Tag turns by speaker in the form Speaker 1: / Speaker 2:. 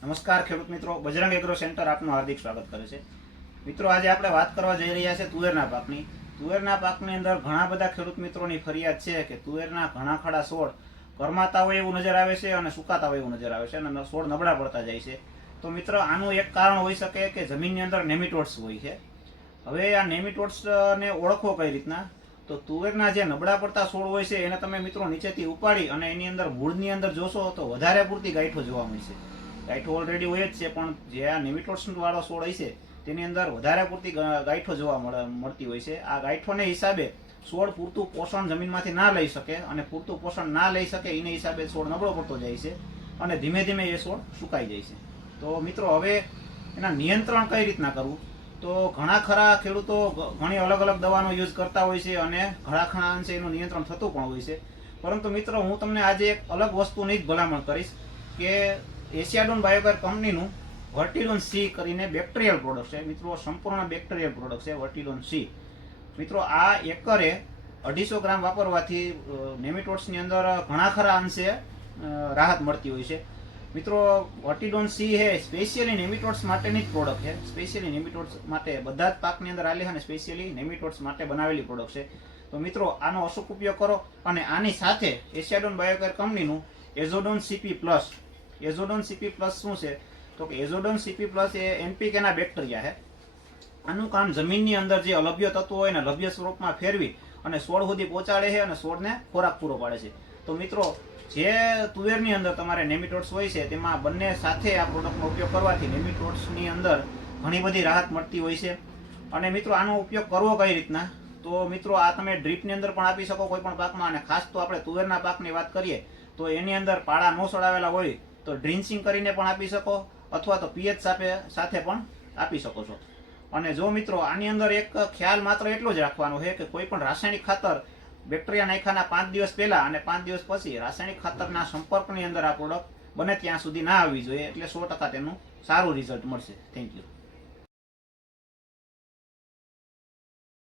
Speaker 1: નમસ્કાર ખેડૂત મિત્રો, બજરંગ એગ્રો સેન્ટર આપનું હાર્દિક સ્વાગત કરે છે. મિત્રો, આજે આપણે વાત કરવા જઈ રહ્યા છે તુવેરના પાકની. તુવેરના પાકની અંદર ઘણા બધા ખેડૂત મિત્રોની ફરિયાદ છે કે તુવેરના ઘણા ખડા છોડ કરમાતા હોય એવું નજર આવે છે અને સુકાતા હોય એવું નજર આવે છે અને છોડ નબળા પડતા જાય છે. તો મિત્રો, આનું એક કારણ હોઈ શકે કે જમીનની અંદર નેમિટોડ્સ હોય છે. હવે આ નેમિટોડ્સને ઓળખવો કઈ રીતના? તો તુવેરના જે નબળા પડતા છોડ હોય છે એને તમે મિત્રો નીચેથી ઉપાડી અને એની અંદર મૂળની અંદર જોશો તો વધારે પૂરતી ગાંઠો જોવા મળશે. ગાંઠો ઓલરેડી હોય જ છે, પણ જે આ નેમિટોડ્સ વાળો છોડ હોય છે તેની અંદર વધારે પૂરતી ગાયઠો જોવા મળે- મળતી હોય છે. આ ગાંઠોને હિસાબે છોડ પૂરતું પોષણ જમીનમાંથી ના લઈ શકે અને પૂરતું પોષણ ના લઈ શકે એને હિસાબે છોડ નબળો પડતો જાય છે અને ધીમે ધીમે એ છોડ સુકાઈ જાય છે. તો મિત્રો, હવે એના નિયંત્રણ કઈ રીતના કરવું? તો ઘણા ખરા ખેડૂતો ઘણી અલગ અલગ દવાનો યુઝ કરતા હોય છે અને ઘણા ખરા અંશે એનું નિયંત્રણ થતું પણ હોય છે. પરંતુ મિત્રો, હું તમને આજે એક અલગ વસ્તુની જ ભલામણ કરીશ કે એશિયાડોન બાયોગાર કંપનીનું વર્ટિલોન સી કરીને બેક્ટેરિયલ પ્રોડક્ટ છે. મિત્રો, સંપૂર્ણ બેક્ટેરિયલ પ્રોડક્ટ છે, વર્ટિલોન સી. મિત્રો, આ એકરે અઢીસો ગ્રામ વાપરવાથી નેમિટોડ્સની અંદર ઘણા ખરા અંશે રાહત મળતી હોય છે. મિત્રો વર્ટિડોન સી હે સ્પેશિયલી નેમિટોડ્સ માટેની જ પ્રોડક્ટ છે. સ્પેશિયલી નેમિટોડ્સ માટે બધા જ પાકની અંદર આલી અને સ્પેશિયલી નેમિટોડ્સ માટે બનાવેલી પ્રોડક્ટ છે. તો મિત્રો, આનો અશુક ઉપયોગ કરો અને આની સાથે એશિયાડોન બાયોકેર કંપનીનું એઝોડોન સીપી પ્લસ એઝોડોન સીપી પ્લસ શું છે? તો કે એઝોડોન સીપી પ્લસ એ એનપીકેના બેક્ટેરિયા છે. આનું કામ જમીનની અંદર જે અલભ્ય તત્વો હોય ને લભ્ય સ્વરૂપમાં ફેરવી અને છોડ સુધી પહોંચાડે છે અને છોડને ખોરાક પૂરો પાડે છે. તો મિત્રો, જે તુવેરની અંદર તમારે નેમિટોડ્સ હોય છે, તેમાં બંને સાથે આ પ્રોડક્ટનો ઉપયોગ કરવાથી નેમિટોડ્સની અંદર ઘણી બધી રાહત મળતી હોય છે. અને મિત્રો, આનો ઉપયોગ કરવો કઈ રીતના? તો મિત્રો, આ તમે ડ્રીપની અંદર પણ આપી શકો કોઈ પણ પાકમાં. અને ખાસ તો આપણે તુવેરના પાકની વાત કરીએ, તો એની અંદર પાળા ન સડાવેલા હોય તો ડ્રિન્સિંગ કરીને પણ આપી શકો અથવા તો પીએચ સાથે સાથે પણ આપી શકો છો. અને જો મિત્રો આની અંદર એક ખ્યાલ માત્ર એટલો જ રાખવાનો છે કે કોઈ પણ રાસાયણિક ખાતર બેક્ટેરિયા નાખ્યાના પાંચ દિવસ પહેલા અને પાંચ દિવસ પછી રાસાયણિક ખાતરના સંપર્કની અંદર આ પ્રોડક્ટ બને ત્યાં સુધી ના આવવી જોઈએ એટલે સો ટકા તેનું સારું રિઝલ્ટ મળશે. Thank you